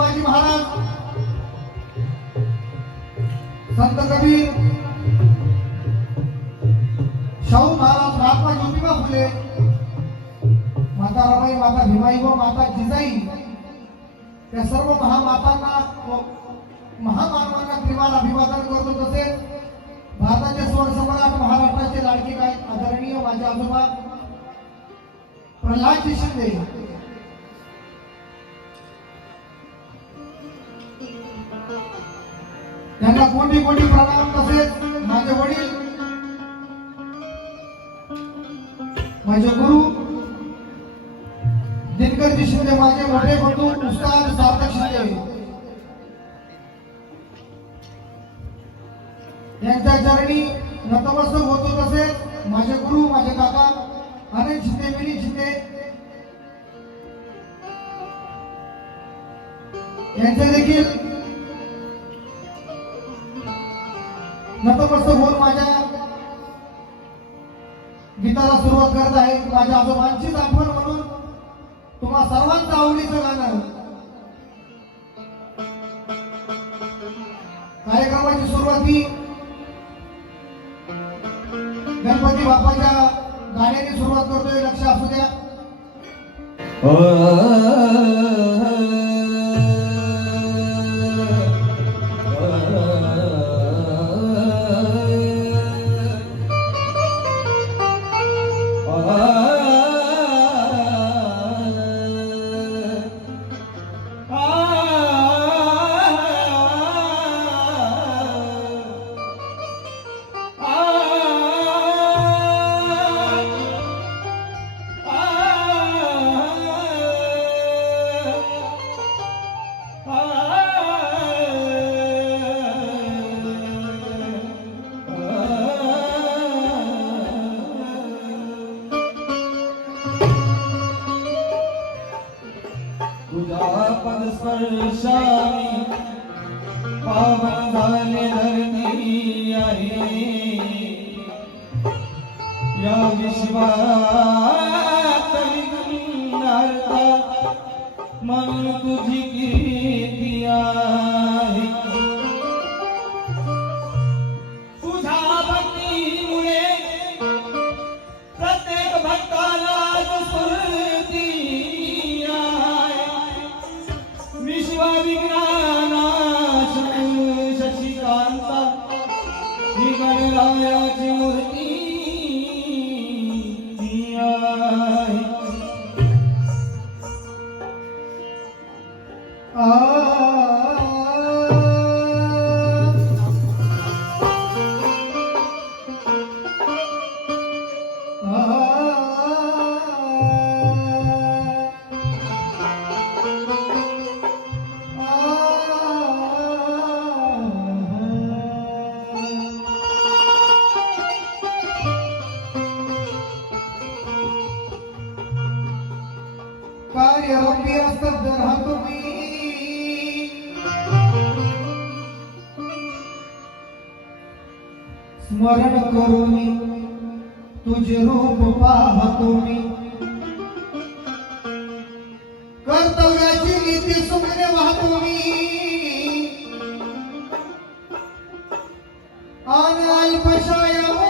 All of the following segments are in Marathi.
शिवाजी महाराज संत कबीर शाहू महाराज महात्मा ज्योतिबा फुले माता रमाई माता भीमाई व माता जिजाई त्या सर्व महामातांना व महामानवांना त्रिवाल अभिवादन करतो. तसेच भारताचे स्वर्ण सम्राट महाराष्ट्राचे लाडके काय आदरणीय माझे आजोबा प्रल्हादजी शिंदे त्यांना कोटी कोटी प्रणाम तसेच माझे वडील माझे गुरु दिनकरजी शिंदे माझे मोठे बंधू उस्ताद सार्थक शिंदे. यांच्या चरणी नतमस्तक होतो तसेच माझे गुरु माझे काका अनेक शिंदे विनीत शिंदे. यांचे देखील नतमस्तक होऊन माझ्या गीताला सुरुवात करत आहे. माझ्या आजोबांचीच आठवण म्हणून तुम्हा सर्वांचं आवडीचं गाणं कार्यक्रमाची सुरुवात ही गणपती बाप्पाच्या गाण्याने सुरुवात करतोय. लक्ष असू द्या. या विश्वात विघ्नहर्ता म्हणून तुझी कीर्ती स्मरण करून तुझे रूप पाहतो मी. कर्तव्याची नीती सुमने वाहतो मी. आणि अल्पशाया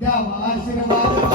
द्यावा आशीर्वाद